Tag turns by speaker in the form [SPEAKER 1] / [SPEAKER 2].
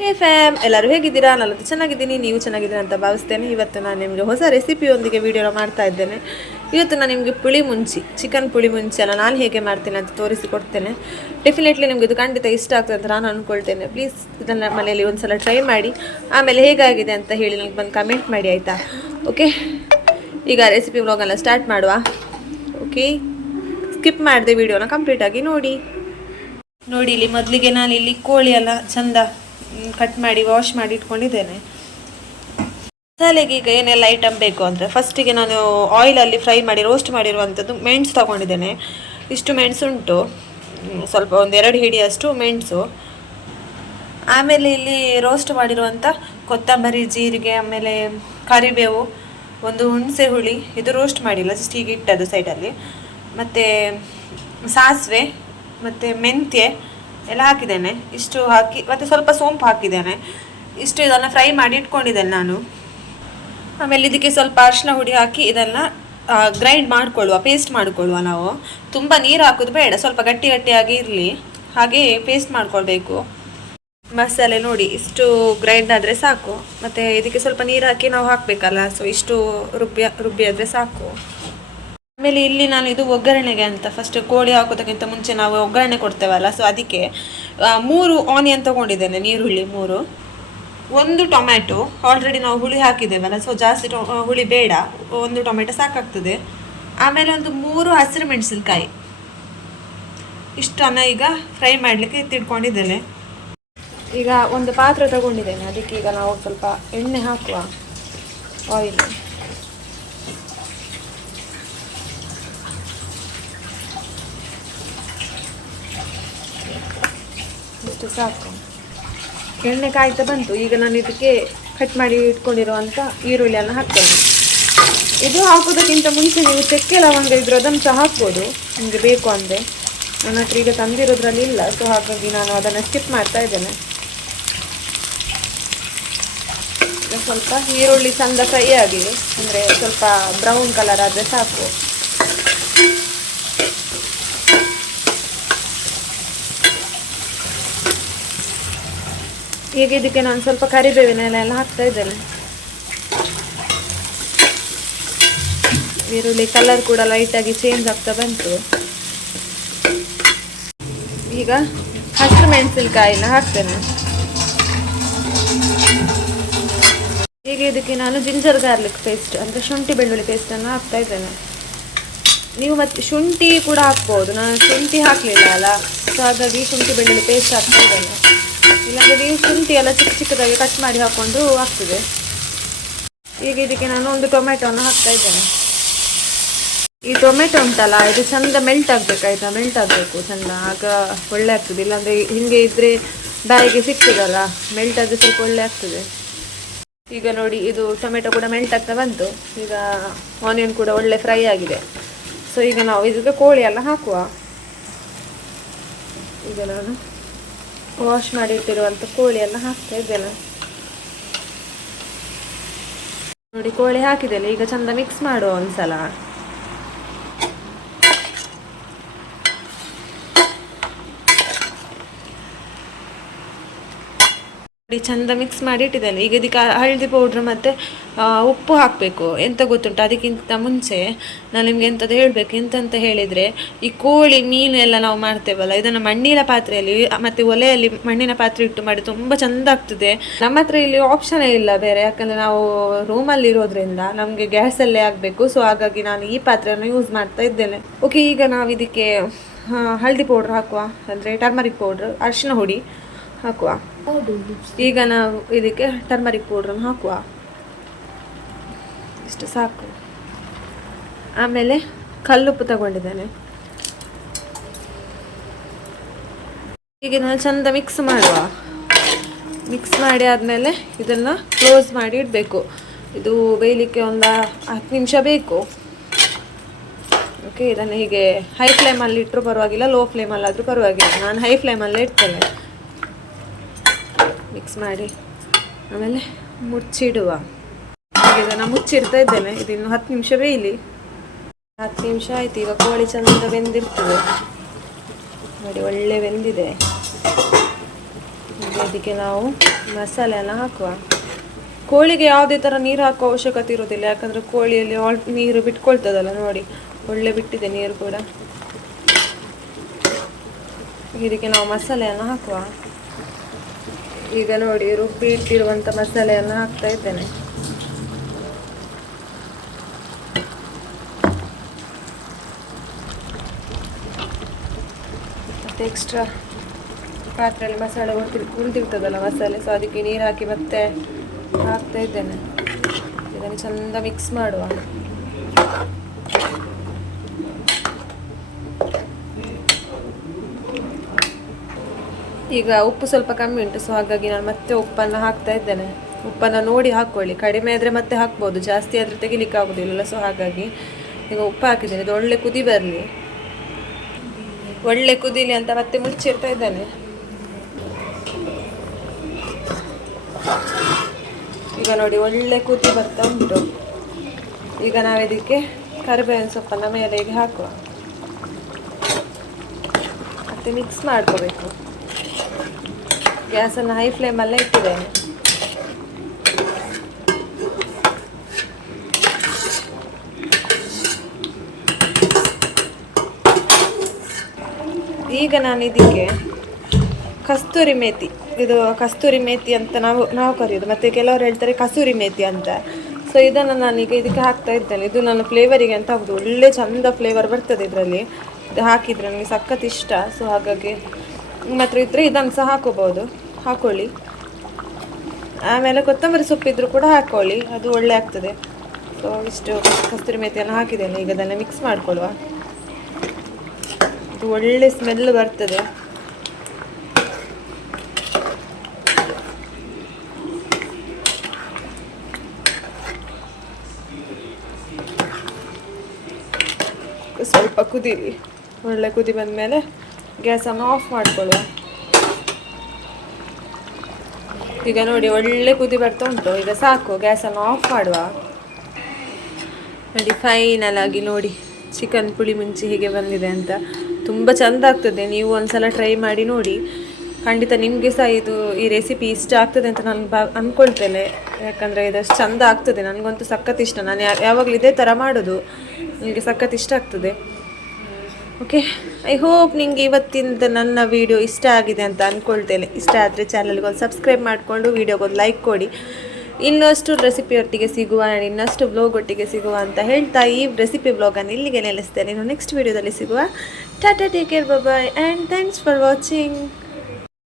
[SPEAKER 1] ಹೇ fam ಎಲ್ಲರೂ ಹೇಗಿದ್ದೀರಾ? ನಾನು ಚೆನ್ನಾಗಿದ್ದೀನಿ, ನೀವು ಚೆನ್ನಾಗಿದ್ದೀರಾ ಅಂತ ಭಾವಿಸ್ತೇನೆ. ಇವತ್ತು ನಾನು ನಿಮಗೆ ಹೊಸ ರೆಸಿಪಿಯೊಂದಿಗೆ ವಿಡಿಯೋನ ಮಾಡ್ತಾ ಇದ್ದೇನೆ. ಇವತ್ತು ನಾನು ನಿಮಗೆ ಪುಳಿ ಮುಂಚಿ ಚಿಕನ್ ಪುಳಿ ಮುಂಚಿ ಅಲ್ಲ ನಾನು ಹೇಗೆ ಮಾಡ್ತೇನೆ ಅಂತ ತೋರಿಸಿಕೊಡ್ತೇನೆ. ಡೆಫಿನೆಟ್ಲಿ ನಿಮಗೆ ಇದು ಖಂಡಿತ ಇಷ್ಟ ಆಗ್ತದೆ ಅಂತ ನಾನು ಅಂದ್ಕೊಳ್ತೇನೆ ಪ್ಲೀಸ್ ಇದನ್ನು ಮನೆಯಲ್ಲಿ ಒಂದ್ಸಲ ಟ್ರೈ ಮಾಡಿ. ಆಮೇಲೆ ಹೇಗಾಗಿದೆ ಅಂತ ಹೇಳಿ ನನಗೆ ಬಂದು ಕಮೆಂಟ್ ಮಾಡಿ, ಆಯಿತಾ? ಓಕೆ ಈಗ ರೆಸಿಪಿ ವ್ಲಾಗನ್ನು ಸ್ಟಾರ್ಟ್ ಮಾಡುವ. ಓಕೆ ಸ್ಕಿಪ್ ಮಾಡಿದೆ ವಿಡಿಯೋನ ಕಂಪ್ಲೀಟಾಗಿ ನೋಡಿ. ನೋಡಿ, ಇಲ್ಲಿ ಮೊದಲಿಗೆ ನಾನು ಇಲ್ಲಿ ಕೋಳಿ ಅಲ್ಲ, ಚಂದ ಕಟ್ ಮಾಡಿ ವಾಶ್ ಮಾಡಿ ಇಟ್ಕೊಂಡಿದ್ದೇನೆ. ಮಸಾಲೆಗೆ ಈಗ ಏನೆಲ್ಲ ಐಟಮ್ ಬೇಕು ಅಂದರೆ ಫಸ್ಟಿಗೆ ನಾನು ಆಯಿಲಲ್ಲಿ ಫ್ರೈ ಮಾಡಿ ರೋಸ್ಟ್ ಮಾಡಿರುವಂಥದ್ದು ಮೆಣಸು ತಗೊಂಡಿದ್ದೇನೆ. ಇಷ್ಟು ಮೆಣಸು ಉಂಟು. ಸ್ವಲ್ಪ ಒಂದು ಎರಡು ಹಿಡಿಯಷ್ಟು ಮೆಣಸು. ಆಮೇಲೆ ಇಲ್ಲಿ ರೋಸ್ಟ್ ಮಾಡಿರುವಂಥ ಕೊತ್ತಂಬರಿ, ಜೀರಿಗೆ, ಆಮೇಲೆ ಕರಿಬೇವು, ಒಂದು ಹುಣಸೆ ಹುಳಿ. ಇದು ರೋಸ್ಟ್ ಮಾಡಿಲ್ಲ ಜಸ್ಟ್ ಹೀಗೆ ಇಟ್ಟದ್ದು ಸೈಡಲ್ಲಿ ಮತ್ತು ಸಾಸಿವೆ, ಮತ್ತು ಮೆಂತ್ಯ ಎಲ್ಲ ಹಾಕಿದ್ದೇನೆ. ಇಷ್ಟು ಹಾಕಿ, ಮತ್ತು ಸ್ವಲ್ಪ ಸೋಂಪು ಹಾಕಿದ್ದೇನೆ. ಇಷ್ಟು ಇದನ್ನು ಫ್ರೈ ಮಾಡಿ ಇಟ್ಕೊಂಡಿದ್ದೇನೆ ನಾನು. ಆಮೇಲೆ ಇದಕ್ಕೆ ಸ್ವಲ್ಪ ಅರಿಶಿನ ಹುಡಿ ಹಾಕಿ ಇದನ್ನ ಗ್ರೈಂಡ್ ಮಾಡಿಕೊಳ್ಳುವ ಪೇಸ್ಟ್ ಮಾಡಿಕೊಳ್ಳುವ ನಾವು. ತುಂಬ ನೀರು ಹಾಕೋದು ಬೇಡ, ಸ್ವಲ್ಪ ಗಟ್ಟಿ ಗಟ್ಟಿಯಾಗಿ ಇರಲಿ. ಹಾಗೆ ಪೇಸ್ಟ್ ಮಾಡ್ಕೊಳ್ಬೇಕು. ಮಸಾಲೆ ನೋಡಿ, ಇಷ್ಟು ಗ್ರೈಂಡ್ ಆದರೆ ಸಾಕು. ಮತ್ತು ಇದಕ್ಕೆ ಸ್ವಲ್ಪ ನೀರು ಹಾಕಿ ನಾವು ಹಾಕಬೇಕಲ್ಲ ಸೊ ಇಷ್ಟು ರುಬ್ಬಿ ರುಬ್ಬಿ ಆದರೆ ಸಾಕು. ಆಮೇಲೆ ಇಲ್ಲಿ ನಾನು ಇದು ಒಗ್ಗರಣೆಗೆ ಅಂತ ಫಸ್ಟ್ ಕೋಳಿ ಹಾಕೋದಕ್ಕಿಂತ ಮುಂಚೆ ನಾವು ಒಗ್ಗರಣೆ ಕೊಡ್ತೇವಲ್ಲ ಸೊ ಅದಕ್ಕೆ ಮೂರು ಆನಿಯನ್ ತಗೊಂಡಿದ್ದೇನೆ, ನೀರುಳ್ಳಿ ಮೂರು. ಒಂದು ಟೊಮ್ಯಾಟೊ ಆಲ್ರೆಡಿ ನಾವು ಹುಳಿ ಹಾಕಿದ್ದೇವಲ್ಲ ಸೊ ಜಾಸ್ತಿ ಟೊ ಹುಳಿ ಬೇಡ, ಒಂದು ಟೊಮೆಟೊ ಸಾಕಾಗ್ತದೆ. ಆಮೇಲೆ ಒಂದು ಮೂರು ಹಸಿರು ಮೆಣಸಿನ್ಕಾಯಿ. ಇಷ್ಟನ್ನು ಈಗ ಫ್ರೈ ಮಾಡಲಿಕ್ಕೆ ಎತ್ತಿಟ್ಕೊಂಡಿದ್ದೇನೆ ಈಗ ಒಂದು ಪಾತ್ರೆ ತಗೊಂಡಿದ್ದೇನೆ, ಅದಕ್ಕೆ ಈಗ ನಾವು ಸ್ವಲ್ಪ ಎಣ್ಣೆ ಹಾಕುವ ಆಯಿಲ್ ಇಷ್ಟು ಸಾಕು. ಎಣ್ಣೆ ಕಾಯ್ತಾ ಬಂತು. ಈಗ ನಾನು ಇದಕ್ಕೆ ಕಟ್ ಮಾಡಿ ಇಟ್ಕೊಂಡಿರುವಂಥ ಈರುಳ್ಳಿಯನ್ನು ಹಾಕ್ತೇನೆ. ಇದು ಹಾಕೋದಕ್ಕಿಂತ ಮುಂಚೆ ನೀವು ಚಕ್ಕೆ ಲವಂಗ ಇದ್ರೆ ಅದನ್ನು ಸಹ ಹಾಕ್ಬೋದು. ನಿಮಗೆ ಬೇಕು ಅಂದರೆ ನನ್ನ ಹತ್ರ ಈಗ ತಂದಿರೋದ್ರಲ್ಲಿ ಇಲ್ಲ. ಸೊ ಹಾಗಾಗಿ ನಾನು ಅದನ್ನು ಸ್ಕಿಪ್ ಮಾಡ್ತಾ ಇದ್ದೇನೆ. ಸ್ವಲ್ಪ ಈರುಳ್ಳಿ ಚಂದ ಫ್ರೈ ಆಗಿದೆ. ಅಂದರೆ ಸ್ವಲ್ಪ ಬ್ರೌನ್ ಕಲರ್ ಆದರೆ ಸಾಕು. ಈಗ ಇದಕ್ಕೆ ನಾನು ಸ್ವಲ್ಪ ಕರಿಬೇವಿನ ಎಲೆ ಎಲ್ಲ ಹಾಕ್ತಾ ಇದ್ದೇನೆ. ಈರುಳ್ಳಿ ಕಲರ್ ಕೂಡ ಲೈಟಾಗಿ ಚೇಂಜ್ ಆಗ್ತಾ ಬಂತು. ಈಗ ಹಸಿರು ಮೆಣಸಿನಕಾಯಿನ ಹಾಕ್ತೇನೆ. ಈಗ ಇದಕ್ಕೆ ನಾನು ಜಿಂಜರ್ ಗಾರ್ಲಿಕ್ ಪೇಸ್ಟ್ ಅಂದರೆ ಶುಂಠಿ ಬೆಳ್ಳುಳ್ಳಿ ಪೇಸ್ಟನ್ನು ಹಾಕ್ತಾ ಇದ್ದೇನೆ. ನೀವು ಮತ್ತೆ ಶುಂಠಿ ಕೂಡ ಹಾಕ್ಬೋದು. ನಾನು ಶುಂಠಿ ಹಾಕಲಿಲ್ಲ ಅಲ್ಲ. ಸೊ ಹಾಗಾಗಿ ಶುಂಠಿ ಬೆಳ್ಳುಳ್ಳಿ ಪೇಸ್ಟ್ ಹಾಕ್ತಾ ಇದ್ದೇನೆ. ಇಲ್ಲಾಂದರೆ ನೀವು ಶುಂಠಿ ಎಲ್ಲ ಚಿಕ್ಕ ಚಿಕ್ಕದಾಗಿ ಕಟ್ ಮಾಡಿ ಹಾಕ್ಕೊಂಡು ಆಗ್ತದೆ ಈಗ ಇದಕ್ಕೆ ನಾನು ಒಂದು ಟೊಮೆಟೊವನ್ನು ಹಾಕ್ತಾ ಇದ್ದೇನೆ. ಈ ಟೊಮೆಟೊ ಉಂಟಲ್ಲ, ಇದು ಚಂದ ಮೆಲ್ಟ್ ಆಗಬೇಕಾಯ್ತಾ ಮೆಲ್ಟ್ ಆಗಬೇಕು, ಚಂದ. ಆಗ ಒಳ್ಳೆ ಆಗ್ತದೆ. ಇಲ್ಲಾಂದರೆ ಹಿಂಗೆ ಇದ್ದರೆ ಬಾಯಿಗೆ ಸಿಗ್ತದಲ್ಲ ಮೆಲ್ಟ್ ಆದರೆ ಸ್ವಲ್ಪ ಒಳ್ಳೆ ಆಗ್ತದೆ. ಈಗ ನೋಡಿ, ಇದು ಟೊಮೆಟೊ ಕೂಡ ಮೆಲ್ಟ್ ಆಗ್ತಾ ಬಂತು. ಈಗ ಆನಿಯನ್ ಕೂಡ ಒಳ್ಳೆ ಫ್ರೈ ಆಗಿದೆ. ಸೊ ಈಗ ನಾವು ಇದಕ್ಕೆ ಕೋಳಿ ಎಲ್ಲ ಹಾಕುವ. ಈಗ ನಾನು ವಾಶ್ ಮಾಡಿ ಇಟ್ಟಿರುವಂಥ ಕೋಳಿ ಎಲ್ಲ ಹಾಕ್ತಾ ಇದ್ದೇನೆ. ನೋಡಿ, ಕೋಳಿ ಹಾಕಿದ್ದೇನೆ. ಈಗ ಚಂದ ಮಿಕ್ಸ್ ಮಾಡುವ ಒಂದ್ಸಲ. ಚಂದ ಮಿಕ್ಸ್ ಮಾಡಿ ಇಟ್ಟಿದ್ದೇನೆ. ಈಗ ಇದಕ್ಕೆ ಹಳದಿ ಪೌಡ್ರ್ ಮತ್ತು ಉಪ್ಪು ಹಾಕಬೇಕು. ಎಂತ ಗೊತ್ತುಂಟು? ಅದಕ್ಕಿಂತ ಮುಂಚೆ ನಾನು ನಿಮಗೆ ಎಂಥದ್ದು ಹೇಳಬೇಕು? ಎಂತಂತ ಹೇಳಿದರೆ, ಈ ಕೋಳಿ ಮೀನು ಎಲ್ಲ ನಾವು ಮಾಡ್ತೇವಲ್ಲ, ಇದನ್ನು ಮಣ್ಣಿನ ಪಾತ್ರೆಯಲ್ಲಿ, ಮತ್ತು ಒಲೆಯಲ್ಲಿ ಮಣ್ಣಿನ ಪಾತ್ರೆ ಇಟ್ಟು ಮಾಡಿ ತುಂಬ ಚೆಂದ ಆಗ್ತದೆ. ನಮ್ಮ ಹತ್ರ ಇಲ್ಲಿ ಆಪ್ಷನೇ ಇಲ್ಲ ಬೇರೆ. ಯಾಕಂದರೆ ನಾವು ರೂಮಲ್ಲಿ ಇರೋದ್ರಿಂದ ನಮಗೆ ಗ್ಯಾಸಲ್ಲೇ ಆಗಬೇಕು. ಸೊ ಹಾಗಾಗಿ ನಾನು ಈ ಪಾತ್ರೆಯನ್ನು ಯೂಸ್ ಮಾಡ್ತಾ ಇದ್ದೇನೆ. ಓಕೆ ಈಗ ನಾವು ಇದಕ್ಕೆ ಹಳದಿ ಪೌಡ್ರ್ ಹಾಕುವ, ಅಂದರೆ ಟರ್ಮರಿಕ್ ಪೌಡ್ರ್ ಅರಿಶಿನ ಹುಡಿ. ಹಾಕುವ. ಈಗ ನಾವು ಇದಕ್ಕೆ ಟರ್ಮರಿಕ್ ಪೌಡ್ರನ್ನು ಹಾಕುವ. ಇಷ್ಟು ಸಾಕು. ಆಮೇಲೆ ಕಲ್ಲುಪ್ಪು ತಗೊಂಡಿದ್ದೇನೆ. ಈಗ ನಾನು ಚಂದ ಮಿಕ್ಸ್ ಮಾಡುವ. ಮಿಕ್ಸ್ ಮಾಡಿ ಆದಮೇಲೆ ಇದನ್ನು ಕ್ಲೋಸ್ ಮಾಡಿ ಇಡಬೇಕು. ಇದು ಬೇಯಲಿಕ್ಕೆ ಒಂದು ಹತ್ತು ನಿಮಿಷ ಬೇಕು. ಓಕೆ ಇದನ್ನು ಹೀಗೆ ಹೈ ಫ್ಲೇಮಲ್ಲಿ ಇಟ್ಟರೂ ಪರವಾಗಿಲ್ಲ ಲೋ ಫ್ಲೇಮಲ್ಲಾದರೂ ಪರವಾಗಿಲ್ಲ. ನಾನು ಹೈ ಫ್ಲೇಮಲ್ಲೇ ಇಡ್ತೇನೆ. ಮಿಕ್ಸ್ ಮಾಡಿ. ಆಮೇಲೆ ಮುಚ್ಚಿಡುವ ಇದನ್ನು ಮುಚ್ಚಿಡ್ತಾ ಇದ್ದೇನೆ. ಇದು ಇನ್ನು ಹತ್ತು ನಿಮಿಷ ಬೇಯಲಿ. ಹತ್ತು ನಿಮಿಷ ಆಯ್ತು. ಈಗ ಕೋಳಿ ಚಂದ ಬೆಂದಿರ್ತದೆ. ನೋಡಿ, ಒಳ್ಳೆ ಬೆಂದಿದೆ. ಇದಕ್ಕೆ ನಾವು ಮಸಾಲೆ ಎಲ್ಲ ಹಾಕುವ. ಕೋಳಿಗೆ ಯಾವುದೇ ಥರ ನೀರು ಹಾಕುವ ಅವಶ್ಯಕತೆ ಇರೋದಿಲ್ಲ ಯಾಕಂದರೆ ಕೋಳಿಯಲ್ಲಿ ಆಲ್ ನೀರು ಬಿಟ್ಕೊಳ್ತದಲ್ಲ, ನೋಡಿ. ಒಳ್ಳೆ ಬಿಟ್ಟಿದೆ ನೀರು ಕೂಡ. ಇದಕ್ಕೆ ನಾವು ಮಸಾಲೆಯನ್ನು ಹಾಕುವ. ಈಗ ನೋಡಿ ರುಬ್ಬಿ ಇಟ್ಟಿರುವಂಥ ಮಸಾಲೆಯನ್ನು ಹಾಕ್ತಾ ಇದ್ದೇನೆ. ಮತ್ತು ಎಕ್ಸ್ಟ್ರಾ ಪಾತ್ರೆಯಲ್ಲಿ ಮಸಾಲೆ ಉಳಿದಿರ್ ಉಳಿದಿರ್ತದಲ್ಲ ಮಸಾಲೆ ಸೊ ಅದಕ್ಕೆ ನೀರು ಹಾಕಿ ಮತ್ತೆ ಹಾಕ್ತಾ ಇದ್ದೇನೆ. ಇದನ್ನು ಚಂದ ಮಿಕ್ಸ್ ಮಾಡುವ. ಈಗ ಉಪ್ಪು ಸ್ವಲ್ಪ ಕಮ್ಮಿ ಉಂಟು ಸೊ ಹಾಗಾಗಿ ನಾನು ಮತ್ತೆ ಉಪ್ಪನ್ನು ಹಾಕ್ತಾ ಇದ್ದೇನೆ. ಉಪ್ಪನ್ನು ನೋಡಿ ಹಾಕ್ಕೊಳ್ಳಿ ಕಡಿಮೆ ಆದರೆ ಮತ್ತೆ ಹಾಕ್ಬೋದು, ಜಾಸ್ತಿ ಆದರೆ ತೆಗಿಲಿಕ್ಕೆ ಆಗೋದಿಲ್ಲ ಸೊ ಹಾಗಾಗಿ ಈಗ ಉಪ್ಪು ಹಾಕಿದ್ದೇನೆ. ಇದು ಒಳ್ಳೆ ಕುದಿ ಬರಲಿ. ಒಳ್ಳೆ ಕುದಿಲಿ ಅಂತ ಮತ್ತೆ ಮುಚ್ಚಿರ್ತಾ ಇದ್ದೇನೆ. ಈಗ ನೋಡಿ, ಒಳ್ಳೆ ಕುದಿ ಬರ್ತಾ ಉಂಟು. ಈಗ ನಾವಿದಕ್ಕೆ ಕರಿಬೇವಿನ ಸೊಪ್ಪನ್ನು ಮೇಲೆ ಹಾಕುವ. ಮತ್ತೆ ಮಿಕ್ಸ್ ಮಾಡ್ಕೋಬೇಕು. ಗ್ಯಾಸನ್ನು ಹೈ ಫ್ಲೇಮಲ್ಲೇ ಇಟ್ಟಿದ್ದೇನೆ. ಈಗ ನಾನು ಇದಕ್ಕೆ ಕಸ್ತೂರಿ ಮೇತಿ, ಇದು ಕಸ್ತೂರಿ ಮೇತಿ ಅಂತ ನಾವು ನಾವು ಕರೆಯೋದು. ಮತ್ತು ಕೆಲವರು ಹೇಳ್ತಾರೆ ಕಸೂರಿ ಮೇತಿ ಅಂತ. ಸೊ ಇದನ್ನು ನಾನೀಗ ಇದಕ್ಕೆ ಹಾಕ್ತಾ ಇದ್ದೇನೆ. ಇದು ನನ್ನ ಫ್ಲೇವರಿಗೆ ಅಂತ ಹಾಕೋದು ಒಳ್ಳೆ ಚಂದ ಫ್ಲೇವರ್ ಬರ್ತದೆ ಇದರಲ್ಲಿ. ಇದು ಹಾಕಿದರೆ ನನಗೆ ಸಖತ್ ಇಷ್ಟ. ಸೊ ಹಾಗಾಗಿ ನಿಮ್ಮ ಹತ್ರ ಇದ್ದರೆ ಇದನ್ನು ಸಹ ಹಾಕೋಬೋದು. ಹಾಕೊಳ್ಳಿ. ಆಮೇಲೆ ಕೊತ್ತಂಬರಿ ಸೊಪ್ಪಿದ್ರು ಕೂಡ ಹಾಕೊಳ್ಳಿ. ಅದು ಒಳ್ಳೆ ಆಗ್ತದೆ. ಸೊ ಇಷ್ಟು ಕಸ್ತೂರಿ ಮೇಥಿಯನ್ನು ಹಾಕಿದ್ದೇನೆ. ಈಗ ಅದನ್ನು ಮಿಕ್ಸ್ ಮಾಡ್ಕೊಳ್ಳುವ. ಇದು ಒಳ್ಳೆ ಸ್ಮೆಲ್ ಬರ್ತದೆ. ಸ್ವಲ್ಪ ಕುದೀರಿ ಒಳ್ಳೆ ಕುದಿ ಬಂದಮೇಲೆ ಗ್ಯಾಸನ್ನು ಆಫ್ ಮಾಡ್ಕೊಳ್ಳುವ. ಈಗ ನೋಡಿ ಒಳ್ಳೆ ಕುದಿ ಬರ್ತಾ ಉಂಟು. ಈಗ ಸಾಕು, ಗ್ಯಾಸನ್ನು ಆಫ್ ಮಾಡುವ. ನೋಡಿ ಫೈನಲ್ ಆಗಿ ನೋಡಿ ಚಿಕನ್ ಪುಳಿ ಮುಂಚಿ ಹೇಗೆ ಬಂದಿದೆ ಅಂತ. ತುಂಬ ಚೆಂದ ಆಗ್ತದೆ. ನೀವು ಒಂದ್ಸಲ ಟ್ರೈ ಮಾಡಿ ನೋಡಿ. ಖಂಡಿತ ನಿಮಗೆ ಸಹ ಇದು ಈ ರೆಸಿಪಿ ಇಷ್ಟ ಆಗ್ತದೆ ಅಂತ ನಾನು ಬ ಅಂದ್ಕೊಳ್ತೇನೆ ಯಾಕಂದರೆ ಇದಷ್ಟು ಚೆಂದ ಆಗ್ತದೆ. ನನಗಂತೂ ಸಖತ್ ಇಷ್ಟ. ನಾನು ಯಾವಾಗಲೂ ಇದೇ ಥರ ಮಾಡೋದು. ನನಗೆ ಸಖತ್ ಇಷ್ಟ ಆಗ್ತದೆ. ಓಕೆ ಐ ಹೋಪ್ ನಿಮಗೆ ಇವತ್ತಿಂದ ನನ್ನ ವಿಡಿಯೋ ಇಷ್ಟ ಆಗಿದೆ ಅಂತ ಅಂದ್ಕೊಳ್ತೇನೆ ಇಷ್ಟ ಆದರೆ ಚಾನಲ್ಗೆ ಒಂದು ಸಬ್ಸ್ಕ್ರೈಬ್ ಮಾಡಿಕೊಂಡು ವಿಡಿಯೋಗೊಂದು ಲೈಕ್ ಕೊಡಿ. ಇನ್ನಷ್ಟು ರೆಸಿಪಿ ಒಟ್ಟಿಗೆ ಸಿಗುವ ನಾನು ಇನ್ನಷ್ಟು ಬ್ಲಾಗ್ ಒಟ್ಟಿಗೆ ಸಿಗುವ ಅಂತ ಹೇಳ್ತಾ ಈ ರೆಸಿಪಿ ಬ್ಲಾಗನ್ನು ಇಲ್ಲಿಗೆ ನೆಲೆಸ್ತೇನೆ ನೆಕ್ಸ್ಟ್ ವಿಡಿಯೋದಲ್ಲಿ ಸಿಗುವ. Tata take care bye and thanks for watching